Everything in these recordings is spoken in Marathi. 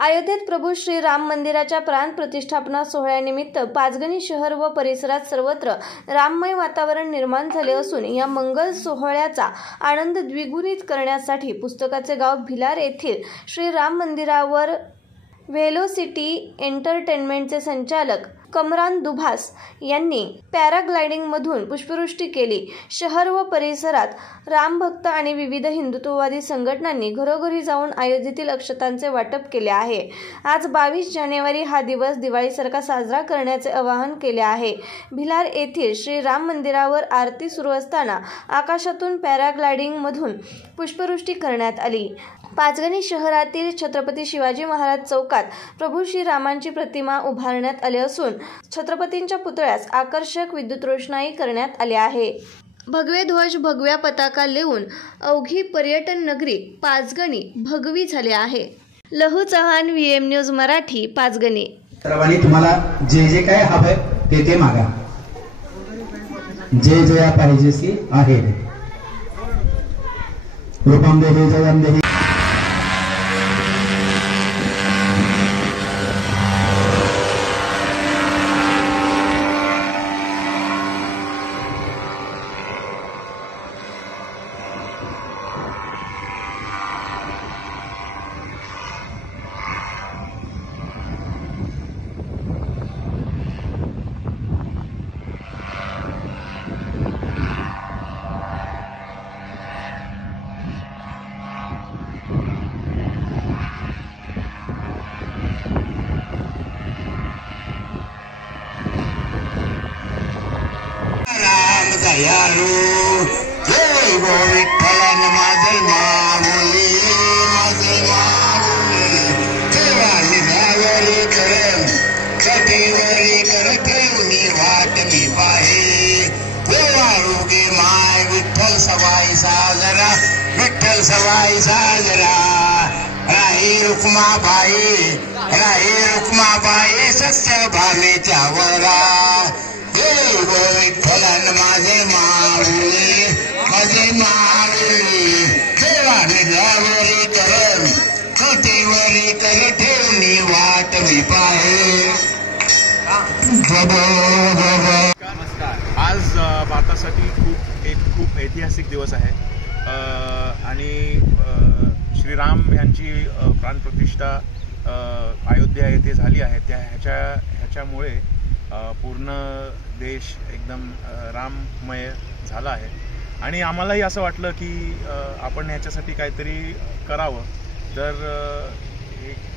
अयोध्येत प्रभू श्री राम मंदिराच्या प्राण प्रतिष्ठापना सोहळ्यानिमित्त पाचगणी शहर व परिसरात सर्वत्र राममय वातावरण निर्माण झाले असून या मंगल सोहळ्याचा आनंद द्विगुणित करण्यासाठी पुस्तकाचे गाव भिलार येथील श्री राम मंदिरावर व्हेलोसिटी एंटरटेनमेंटचे संचालक कमरान दुभास यांनी पॅराग्लायडिंगमधून पुष्पवृष्टी केली। शहर व परिसरात रामभक्त आणि विविध हिंदुत्ववादी संघटनांनी घरोघरी जाऊन अयोध्येतील अक्षतांचे वाटप केले आहे। आज 22 जानेवारी हा दिवस दिवाळीसारखा साजरा करण्याचे आवाहन केले आहे। भिलार येथील श्री राम मंदिरावर आरती सुरू असताना आकाशातून पॅराग्लायडिंगमधून पुष्पवृष्टी करण्यात आली। पाचगणी शहरातील छत्रपती शिवाजी महाराज चौकात प्रभू श्री रामांची प्रतिमा उभारण्यात आली असून छत्रपतींच्या पुतळ्यास आकर्षक विद्युत रोषणाई करण्यात आली आहे। भगवे ध्वज भगव्या पताका लेऊन अवघी पर्यटन नगरी पाचगणी भगवी झाली आहे। लहू चव्हाण, VM न्यूज मराठी, पाचगणी। सर्वांनी तुम्हाला जे जे काय हवंय ते मागा, जे जया पाहिजेसी आहे। रूपम देहि जयम देहि। दयाळू जय गो विठ्ठलन माझे माऊली, माझे माऊली। देवानी द्यावरी करम कटेवरी कर ठेवणी वाट मी पाहे। देवाळू गे माय विठ्ठल सवाई साजरा, विठ्ठल सवाई साजरा। राही रुक्माबाई, राही रुक्माबाई सत्यभामेच्या वरा। जय गो विठ्ठलन माझे माऊली, माझे माऊली। देवाने द्यावरी करम कटेवरी कर ठेवणी वाट मी पाहे। आज भारतासाठी खूप ऐतिहासिक दिवस आहे आणि श्रीराम यांची प्राणप्रतिष्ठा अयोध्या येथे झाली आहे। ह्याच्यामुळे पूर्ण देश एकदम राममय झाला आहे आणि आम्हालाही असं वाटलं की आपण ह्याच्यासाठी काहीतरी करावं। तर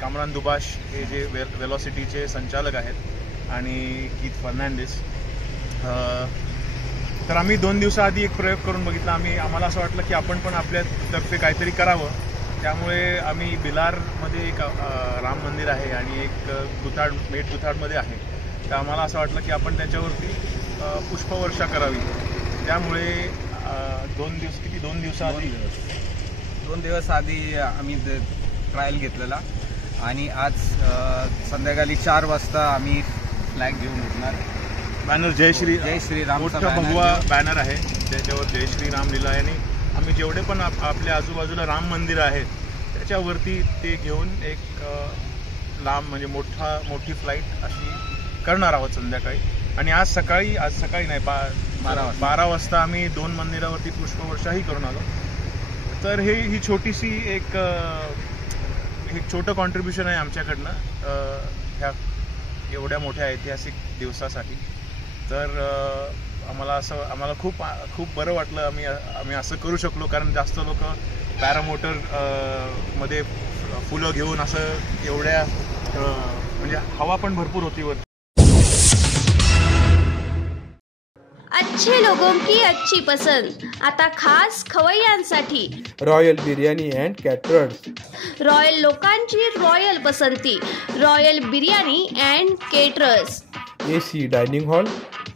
कमरान दुभाष हे जे व्हेलोसिटीचे संचालक आहेत आणि कीथ फर्नांडिस, तर आम्ही 2 दिवसाआधी एक प्रयोग करून बघितला। आम्हाला असं वाटलं की आपण पण आपल्यातर्फे काहीतरी करावं। त्यामुळे आम्ही भिलारमध्ये एक राम मंदिर आहे आणि एक मेट गुथाडमध्ये आहे, तर आम्हाला असं वाटलं की आपण त्याच्यावरती पुष्पवर्षा करावी। त्यामुळे 2 दिवस आधी आम्ही ट्रायल घेतलेला आणि आज संध्याकाळी 4 वाजता आम्ही फ्लॅग घेऊन उठणार। बॅनर जय श्रीराम मोठा भगवा बॅनर आहे, त्याच्यावर जय श्रीराम लिहिलं आहे आणि आम्ही जेवढे पण आपल्या आजूबाजूला राम मंदिर आहेत त्याच्यावरती ते घेऊन एक लांब म्हणजे मोठी फ्लाईट अशी करणार आहोत संध्याकाळी। आणि आज सकाळी नाही 12 वाजता आम्ही 2 मंदिरावरती पुष्पवर्षाही करून आलो। तर ही छोटीशी एक छोटं कॉन्ट्रीब्युशन आहे आमच्याकडनं ह्या एवढ्या मोठ्या ऐतिहासिक दिवसासाठी। तर आम्हाला खूप बरं वाटलं आम्ही असं करू शकलो, कारण जास्त लोक पॅरामोटर मध्ये फुलं घेऊन असं एवढ्या म्हणजे हवा पण भरपूर होती वर। अच्छे लोगों की अच्छी पसंद आता खास खवय्यांसाठी royal biryani and caterers. Royal लोकांची रॉयल पसंती, royal biryani and caterers. AC dining hall,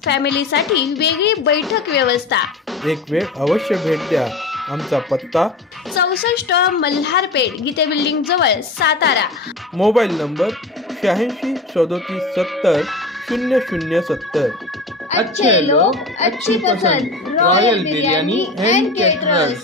फॅमिलीसाठी वेगळी बैठक व्यवस्था। एक वेळ अवश्य भेट द्या। आमचा पत्ता 64 मल्हारपेठ, गीते बिल्डिंग जवळ, सातारा। Mobile number 86 37 70 0070। अच्छे लोग अच्छी पसंद, रॉयल बिर्याणी अँड केटरर्स।